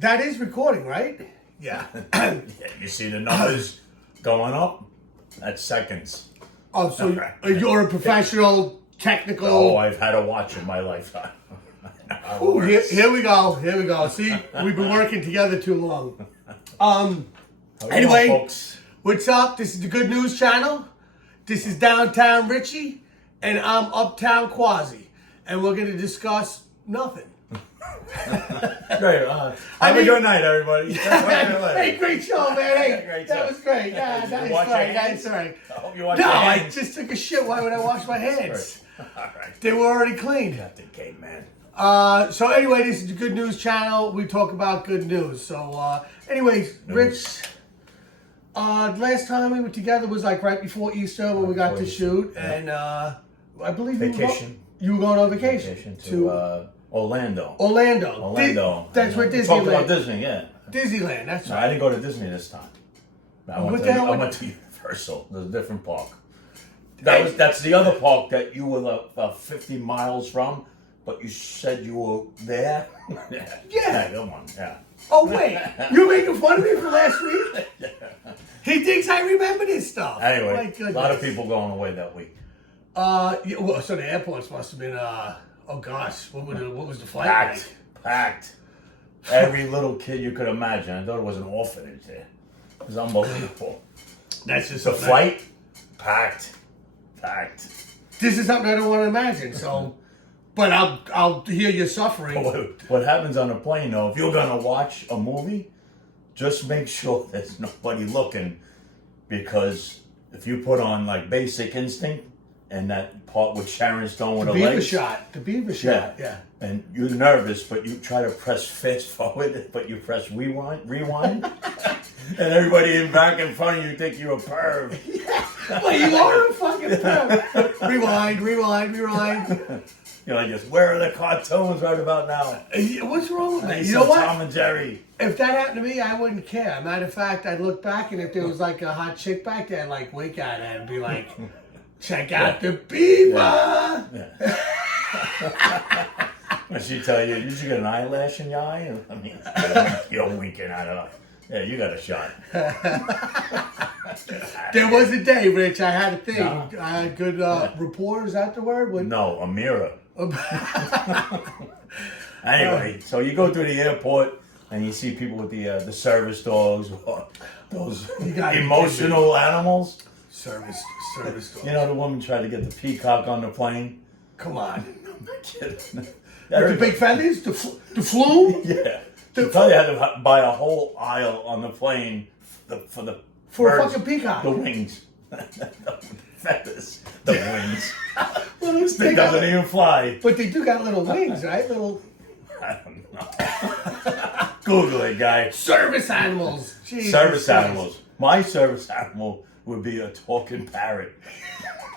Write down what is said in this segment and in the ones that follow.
That is recording, right? Yeah. Yeah, you see the numbers going up? That's seconds. Oh, so you're a professional, technical. Oh, I've had a watch in my lifetime. Ooh, here we go. Here we go. See, we've been working together too long. Anyway, folks? What's up? This is the Good News Channel. This is Downtown Richie, and I'm Uptown Quasi, and we're going to discuss nothing. Great. Have a good night, everybody. Hey, great show, man. Hey, Great that show. was great. Yeah, Did you nice, wash your right, hands? nice, right. I hope you watch No, your I hands. just took a shit. Why would I wash my hands? All right. They were already cleaned. Got the caveman. So anyway, this is the Good News Channel. We talk about good news. So, anyways, Rich, last time we were together was like right before Easter when we got to shoot, and I believe Vacation. you were going on vacation to Orlando. Orlando. That's where We talked about Disneyland. Disney, yeah. Disneyland. That's No, right. I didn't go to Disney this time. I What went, the to, hell I went to Universal. There's a different park. That's the other park that you were 50 miles from, but you said you were there. Yeah. Come on. Yeah. Oh wait, you're making fun of me for last week? He thinks I remember this stuff. My Anyway, a goodness. lot of people going away that week. Yeah, well, so the airports must have been. Oh gosh, what was the flight like? Packed. Every little kid you could imagine. I thought it was an orphanage there. It was unbelievable. That's just The something flight, packed. This is something I don't want to imagine. So, but I'll hear your suffering. What happens on a plane, though, if you're going to watch a movie, just make sure there's nobody looking, because if you put on like Basic Instinct and that part with Sharon Stone with The her beaver legs, shot. The beaver shot. Yeah. and you're nervous, but you try to press fast forward, but you press rewind, and everybody in back in front of you think you're a perv. Well, you are a fucking perv. Rewind. You're like, this, where are the cartoons right about now? What's wrong with me? Hey, You know what? Tom and Jerry. If that happened to me, I wouldn't care. Matter of fact, I'd look back, and if there was like a hot chick back there, I'd like wink at her and be like, check out the beaver. When she tell you, did you get an eyelash in your eye? I mean, you're winking at her. Yeah, you got a shot. There was a day, Rich, I had a thing. No. I had good rapport, is that the word? No, a mirror. Anyway, so you go through the airport and you see people with the service dogs, or those emotional animals. Service dogs. You know, the woman tried to get the peacock on the plane. Come on. I'm not kidding. With the big feathers? The flume? Yeah. She probably had to buy a whole aisle on the plane for the For a birds, fucking peacock. the wings. The feathers. The wings. Well, This thing doesn't even fly. But they do got little wings, right? Little I don't know. Google it, guy. service animals. Jesus Service Christ. animals. My service animal would be a talking parrot.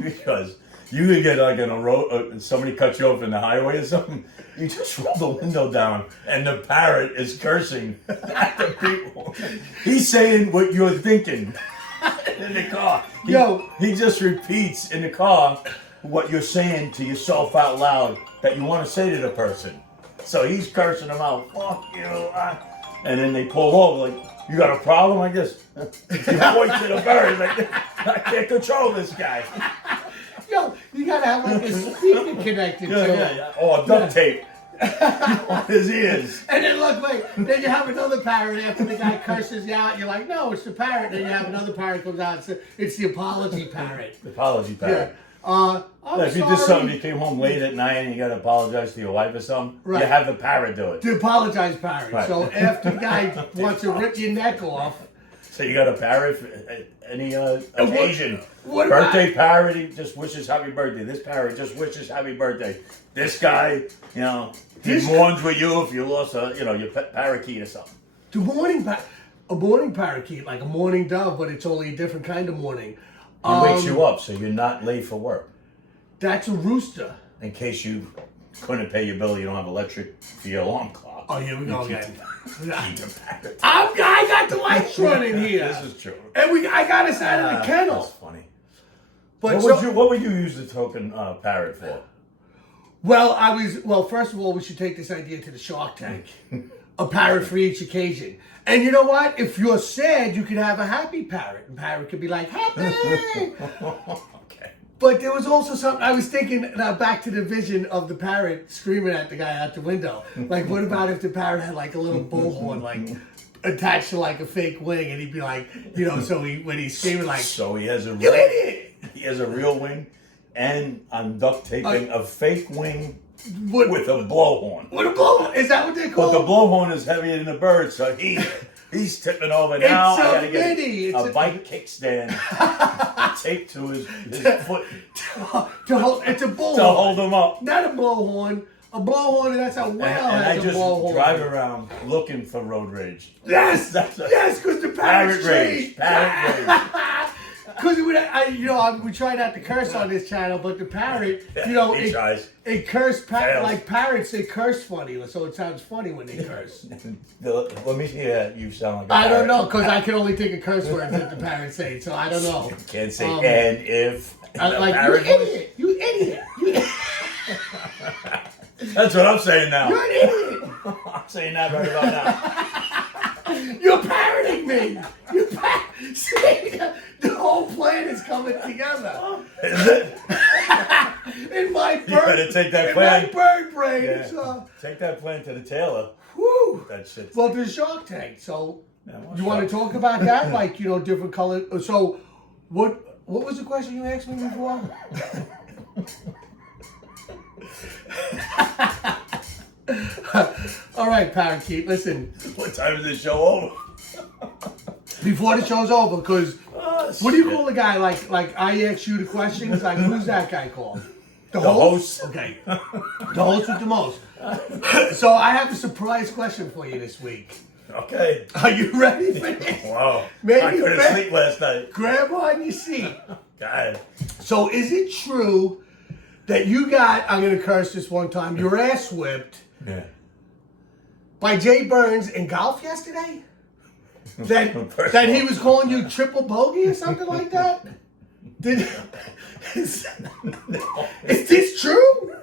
Because you could get like in a road, somebody cuts you off in the highway or something, you just roll the window down and the parrot is cursing at the people. He's saying what you're thinking in the car. He just repeats in the car what you're saying to yourself out loud that you want to say to the person. So he's cursing them out, fuck you. And then they pull over like, you got a problem, I guess? You point to the bird like, I can't control this guy. Yo, you gotta have like a speaker connected to it. Yeah. Or duct tape on his ears. And then look, wait, then you have another parrot after the guy curses you out. You're like, no, it's the parrot. Then you have another parrot comes out. It's the apology parrot. The apology parrot. I'm If you sorry. did something, you came home late at night and you got to apologize to your wife or something, Right. you have the parrot do it. The apologize parrot. Right. So after the guy wants to rip your neck off, So you got a parrot for any occasion. what Birthday parrot, he just wishes happy birthday. This parrot just wishes happy birthday. This guy, he mourns with you if you lost your pet parakeet or something. a morning parakeet, like a morning dove, but it's only a different kind of morning. He wakes you up so you're not late for work. That's a rooster. In case you couldn't pay your bill, you don't have electric for your alarm clock. Oh, here we go again. Keep the parrot. I got the lights running here. This is true. And I got us out of the kennel. That's funny. But What would you use the token parrot for? Well, first of all, we should take this idea to the Shark Tank. a parrot for each occasion. And you know what? If you're sad, you could have a happy parrot. And parrot could be like, happy! Okay. But there was also something, I was thinking, now back to the vision of the parrot screaming at the guy out the window. Like, what about if the parrot had like a little bullhorn, like, attached to like a fake wing, and he'd be like, you know, so when he's screaming like, So he has a you idiot! he has a real wing, and I'm duct taping a fake wing What, with a blowhorn. what a blowhorn? Is that what they call But the it? blowhorn is heavier than the bird, so he's tipping over now. It's a I gotta get mini. a It's bike kickstand taped to his foot to hold, it's a bullhorn. to hold him up. Not a blowhorn. A blowhorn, that's a whale And I has a just blowhorn. drive around looking for road rage. Yes, That's a- yes, because the parrot's Parrot rage. Parrot rage. Because we try not to curse on this channel, but the parrot, you know, He tries. it curse Fails. like parrots. They curse funny, so it sounds funny when they curse. Let me hear you sound like a I don't parrot. know because I can only think of curse words that the parrots say, so I don't know. Can't say Um, and if. Like you Parrot voice? idiot, you idiot, That's what I'm saying now. you're an idiot. I'm saying that right about now. You're parroting me. See, the whole plan is coming together. Is it? In my bird, You better take that in plan. my bird brain, Yeah. it's Take that plane to the tailor. whoo. That shit's. Well, there's Shark Tank. So, Yeah, well, you want to Shark- talk about that? Like, you know, different color. So, what was the question you asked me before? All right, Parakeet, listen. What time is this show over? Before the show's over, because Oh, what do you shit. call the guy? Like I ask you the questions? Like, who's that guy called? The host. Okay. The host with the most. So, I have a surprise question for you this week. Okay. Are you ready for this? Wow. Maybe I couldn't you're sleep last night. Grab on your seat. God. So is it true that you got, I'm going to curse this one time, your ass whipped Yeah. by Jay Burns in golf yesterday? First That of he all- was calling you triple bogey or something like that? Is this true?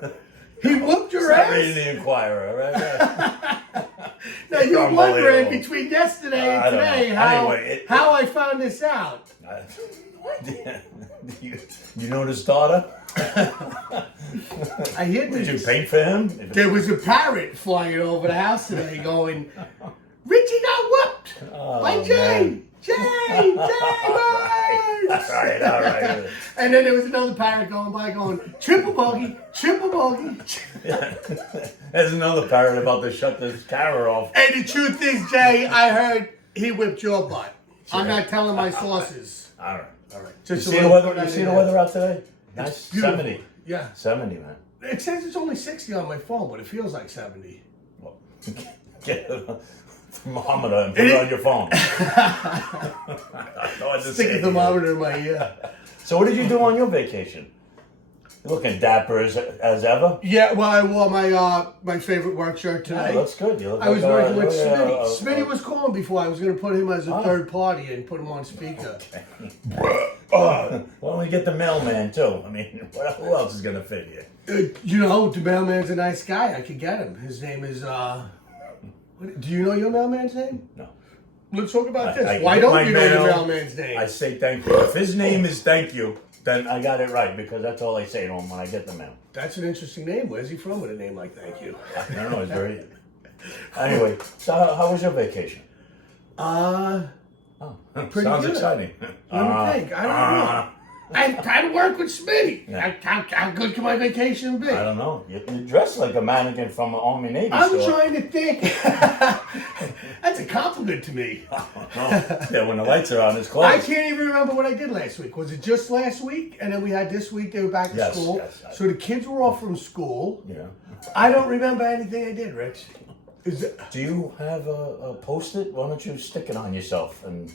He whooped your Stop reading ass? the Inquirer, all right? Now you're wondering Unbelievable. between yesterday and I don't today know. how, Anyway, how I found this out. You know the starter? I hear Did you this. paint for him? There was a parrot flying over the house today going, Richie got whooped by Jay. man. Jay Burns. All right. And then there was another parrot going by going, triple bogey, triple bogey. There's another parrot about to shut this camera off. And the truth is, Jay, I heard he whipped your butt. I'm not telling my sources. All right. You You see see the weather? You see the weather out today? Nice. beautiful. 70. Yeah. 70, man. It says it's only 60 on my phone, but it feels like 70. Well, get a thermometer and put it on your phone. Stick a thermometer in my ear. So what did you do on your vacation? You're looking dapper as ever. Yeah, well, I wore my favorite work shirt today. Looks good. You look I was like working with yeah, Smitty. Smitty was calling before. I was going to put him as a third party and put him on speaker. Why don't we get the mailman too? I mean, who else is gonna fit you? You know, the mailman's a nice guy. I could get him. His name is, do you know your mailman's name? No. Let's talk about this. I Why get don't my you know your mail, mailman's name? I say thank you. If his name is thank you, then I got it right because that's all I say to him when I get the mail. That's an interesting name. Where's he from with a name like Thank You? I don't know. It's very. Anyway, so how was your vacation? Pretty Sounds good. exciting. Let me think. I don't know. I try to work with Smitty. Yeah. How good can my vacation be? I don't know. You're dressed like a mannequin from an Army Navy I'm store. trying to think. That's a compliment to me. Yeah, when the lights are on, it's I closed. can't even remember what I did last week. Was it just last week? And then we had this week, they were back to Yes, school. yes. So the kids were off from school. Yeah. I don't remember anything I did, Rich. Is it, Do you have a post-it? Why don't you stick it on yourself? And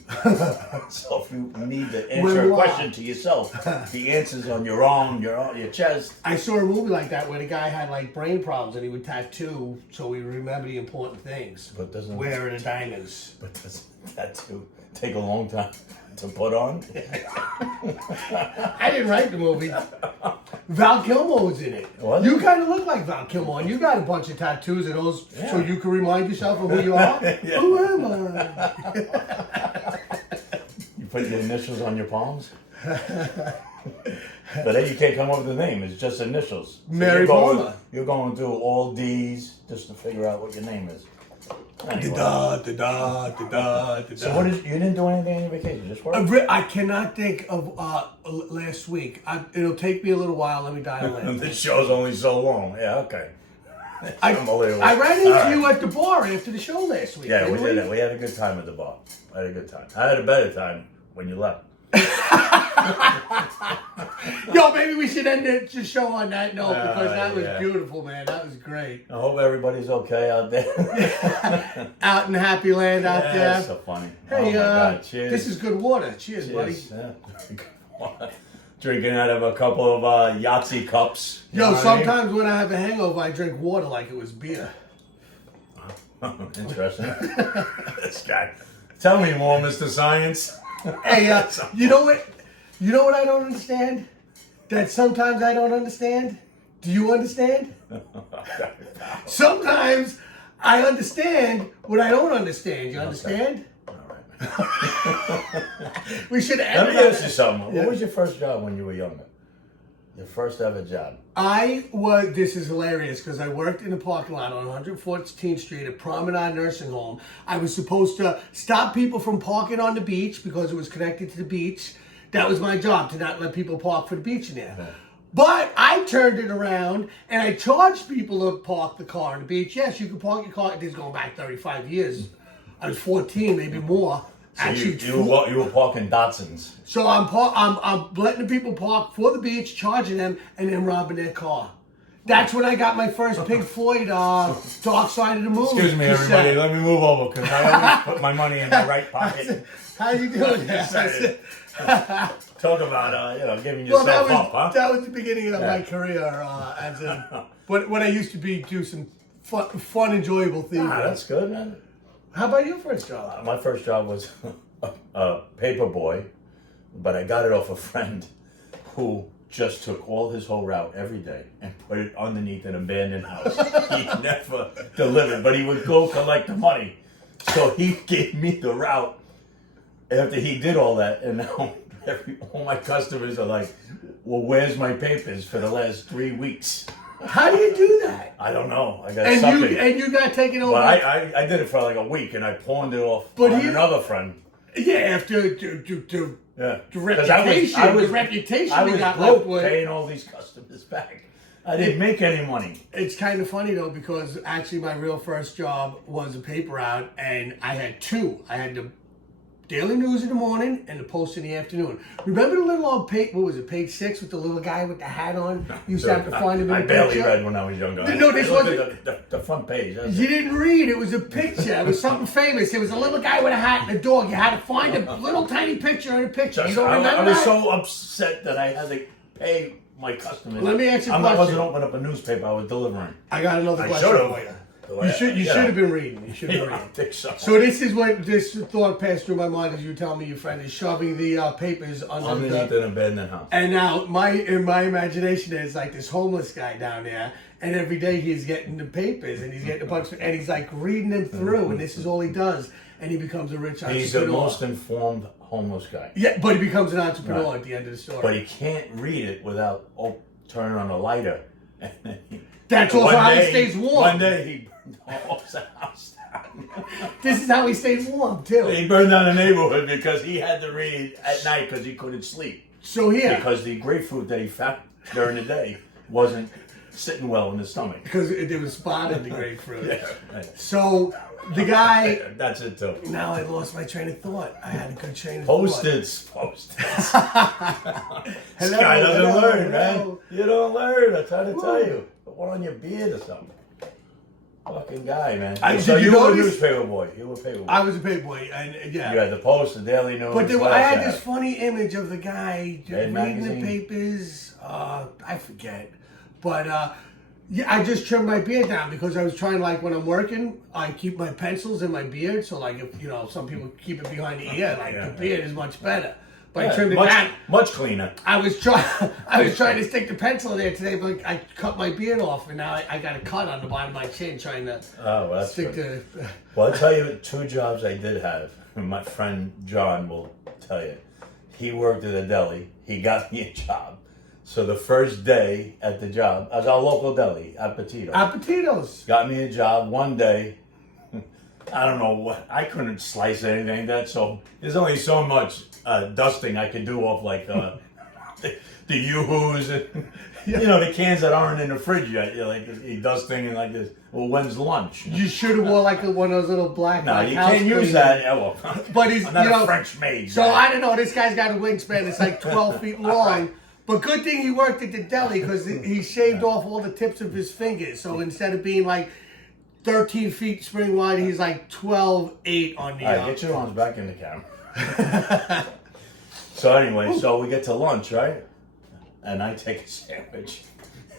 so if you need to answer a When what? question to yourself, the answer's on your arm, your chest. I saw a movie like that where the guy had like brain problems and he would tattoo so he would remember the important things. But doesn't Where are the diners? But doesn't that too take a long time? to put on. I didn't write the movie. Val Kilmer was in it. Was You he? kind of look like Val Kilmer, and you got a bunch of tattoos and those, so Yeah. you can remind yourself of who you are. Yeah. Who am I? You put your initials on your palms? But then you can't come up with a name. It's just initials. So Mary Palmer. You're going through all D's just to figure out what your name is. Anyway. Da, da, da, da, da, da, So da. what did you didn't do anything on your vacation? Just work? I cannot think of last week. It'll take me a little while. Let me dial in. The show's only so long. Yeah, okay. Unbelievable. I ran into All right. you at the bar after the show last week. Yeah, we didn't did that. We had a good time at the bar. I had a good time. I had a better time when you left. Yo, maybe we should end the show on that note because that was yeah. beautiful, man. That was great. I hope everybody's okay out there. Out in Happy Land out Yeah, there. that's so funny. Hey, oh my God, cheers. this is good water. Cheers, Cheers. buddy. Yeah. Drinking out of a couple of Yahtzee cups. You know Yo, what I mean? sometimes when I have a hangover, I drink water like it was beer. Interesting. This guy. Tell me more, Mr. Science. Hey, you know what? You know what I don't understand? That sometimes I don't understand. Do you understand? Sometimes I understand what I don't understand. You understand? All right. We should Let end me ask you something. What was your first job when you were younger? Your first ever job? This is hilarious because I worked in a parking lot on 114th Street at Promenade Nursing Home. I was supposed to stop people from parking on the beach because it was connected to the beach. That was my job, to not let people park for the beach in there. Yeah. But I turned it around and I charged people to park the car on the beach. Yes, you can park your car. This is going back 35 years. I was 14, maybe more. So Actually, you were parking Datsuns. so I'm letting the people park for the beach, charging them, and then robbing their car. That's when I got my first Pink Floyd Dark Side of the Moon. Excuse me, cassette. everybody. Let me move over because I always put my money in my right pocket. How you doing? Excited. Talk about giving Well, yourself up, huh? that was the beginning of my Yeah. career as a when I used to do some fun enjoyable things. Ah, that's good, man. How about your first job? My first job was a paper boy, but I got it off a friend who just took all his whole route every day and put it underneath an abandoned house. He never delivered, but he would go collect the money. So he gave me the route after he did all that, and now all my customers are like, well, where's my papers for the last 3 weeks? How do you do that? I don't know. I got And something. you got taken over. But I did it for like a week, and I pawned it off But on he- another friend. Yeah, after Yeah. the 'Cause reputation, the reputation I we was got broke left with. paying all these customers back. I didn't make any money. It's kind of funny though because actually my real first job was a paper route, and I had two. I had the Daily News in the morning and the Post in the afternoon. Remember the little old page? What was it? Page 6 with the little guy with the hat on. You used to have to find him in I the barely picture. read when I was younger. No, this I looked wasn't- at the front page. That's You it. didn't read. It was a picture. It was something famous. It was a little guy with a hat and a dog. You had to find a little tiny picture in a picture. You don't remember I was that? so upset that I had to pay my customers. Let me ask you a I question. wasn't opening up a newspaper. I was delivering. I got another I question should've. for you. So You should know. have been reading. You should have been Yeah, I reading. think so. So this is what this thought passed through my mind as you tell me your friend is shoving the papers Underneath an abandoned house. And now in my imagination there's like this homeless guy down there, and every day he's getting the papers and he's getting a bunch of, and he's like reading them through, and this is all he does, and he becomes a rich entrepreneur. He's the most informed homeless guy. Yeah, but he becomes an entrepreneur Right. at the end of the story. But he can't read it without turning on a lighter. That's also how he stays warm. One day he burned almost the house down. This is how he stays warm too. He burned down the neighborhood because he had to read at night because he couldn't sleep. So here, Because the grapefruit that he found during the day wasn't sitting well in his stomach. because it was spotted the grapefruit. Yeah, right. So the guy. That's it too. Now I lost my train of thought. I had a good train of thought. Post-its. This Hello, guy doesn't hello, learn, hello. man. You don't learn. I try to tell you. Put one on your beard or something. Fucking guy, man. So did you you were a notice- newspaper boy. You were a paper boy. I was a paper boy, and yeah. You had the Post, the Daily News. But what I else had you this funny image of the guy Red reading magazine? the papers. I forget, but Yeah, I just trimmed my beard down because I was trying, like, when I'm working, I keep my pencils in my beard. So, like, if, you know, some people keep it behind the ear, like, the beard is much better. But I trimmed it down. Much cleaner. I was trying to stick the pencil in there today, but I cut my beard off, and now I got a cut on the bottom of my chin trying to That's stick good. to. Well, I'll tell you 2 jobs I did have. My friend John will tell you. He worked at a deli. He got me a job. So the first day at the job, I was our local deli, Appetito. Appetitos. Got me a job one day. I don't know what, I couldn't slice anything that, so there's only so much dusting I could do off like the Yoo-Hoos and, you know, the cans that aren't in the fridge yet. You're like dusting and like this. Well, when's lunch? You should have wore like one of those little black. No, like, you house can't use cleaner. that. Yeah, well, But he's, I'm not you know, a French maid. So I don't know. This guy's got a wingspan. It's like 12 feet long. But good thing he worked at the deli because he shaved off all the tips of his fingers. So instead of being like 13 feet spring wide, he's like 12'8" on the. All right, get your arms back in the camera. So anyway, so we get to lunch, right? And I take a sandwich.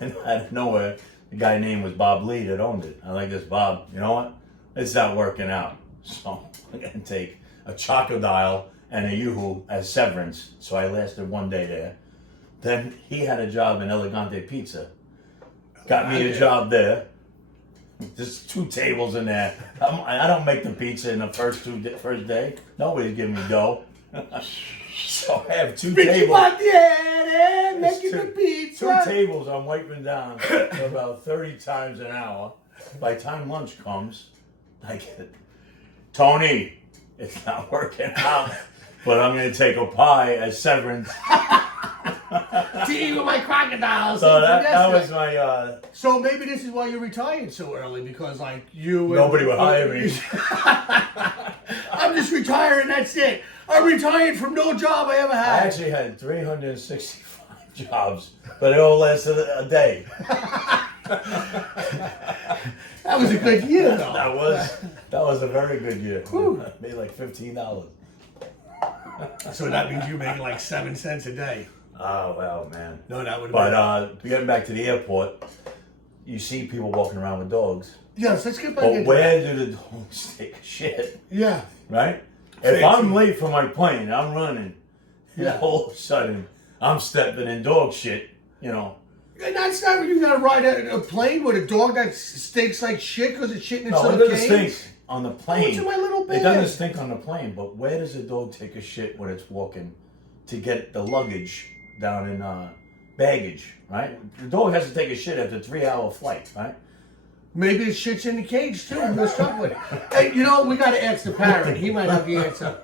And out of nowhere, the guy name was Bob Lee that owned it. I like this, Bob. You know what? It's not working out. So I'm going to take a Chocodile and a Yoo-Hoo as severance. So I lasted one day there. Then he had a job in Elegante Pizza. Got me a job there. There's 2 tables in there. I don't make the pizza in the first day. Nobody's giving me dough. So I have 2 tables. Making the pizza. 2 tables I'm wiping down for about 30 times an hour. By the time lunch comes, I get, Tony, it's not working out, but I'm going to take a pie as severance. To eat with my crocodiles. So that was my... So maybe this is why you retired so early, because like you... Nobody would hire me. I'm just retiring, that's it. I'm retired from no job I ever I had. actually had 365 jobs, but it all lasted a day. That was a good year, though. That was a very good year. I made like $15. So that means you're making like 7 cents a day. Oh, well, man. No, that would have But getting back to the airport, you see people walking around with dogs. Yes, let's get back But into where that. do the dogs take a shit? Yeah. Right? If I'm late for my plane, I'm running. Yeah. And all of a sudden, I'm stepping in dog shit, you know. And that's not when you gotta ride a plane with a dog that stinks like shit because it's shitting in No, some it doesn't cage. stink on the plane. What's in my little bag? It doesn't stink on the plane, but where does a dog take a shit when it's walking to get the luggage down in baggage, right? The dog has to take a shit after a 3-hour flight, right? Maybe it shit's in the cage too, and we're stuck with it. Hey, you know, we gotta ask the parrot. He might have the answer.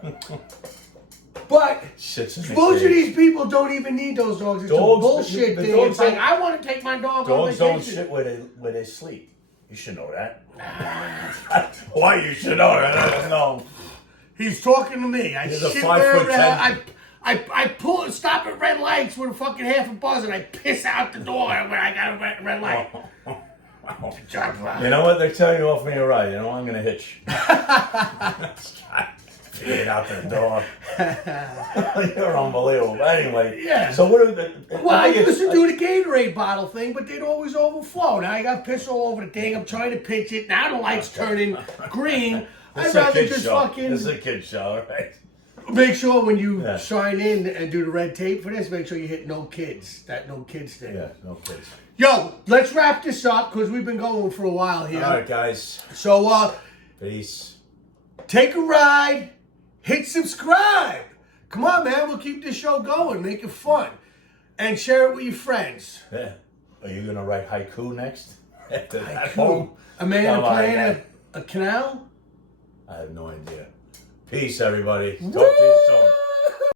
But Shit's in the most of cage. these people don't even need those dogs. It's Dogs- a bullshit the thing. dogs It's like, don't- I want to take my dog on Dogs vacation. don't shit where they sleep. You should know that. Why you should know that? I don't know. He's talking to me. I He's a shit 5'10". wherever I stop at red lights with a fucking half a buzz and I piss out the door when I got a red light. You know what? They're telling you off me a ride. You know I'm gonna hitch. Get out the door. You're unbelievable. But anyway, Yeah. So what are the? Well, I used to do the Gatorade bottle thing, but they'd always overflow. Now I got piss all over the thing. I'm trying to pitch it. Now the light's turning green. I'd rather just fucking This is a kid show, right? make sure when you Yeah. sign in and do the red tape for this, make sure you hit no kids. That no kids thing. Yeah, no kids. Yo, let's wrap this up because we've been going for a while here. All right, guys. So, Peace. take a ride, hit subscribe. Come on, man. We'll keep this show going. Make it fun. And share it with your friends. Yeah. Are you gonna write haiku next? After that Haiku. poem? A man Come on, playing man. a canal? I have no idea. Peace, everybody. Talk to you soon.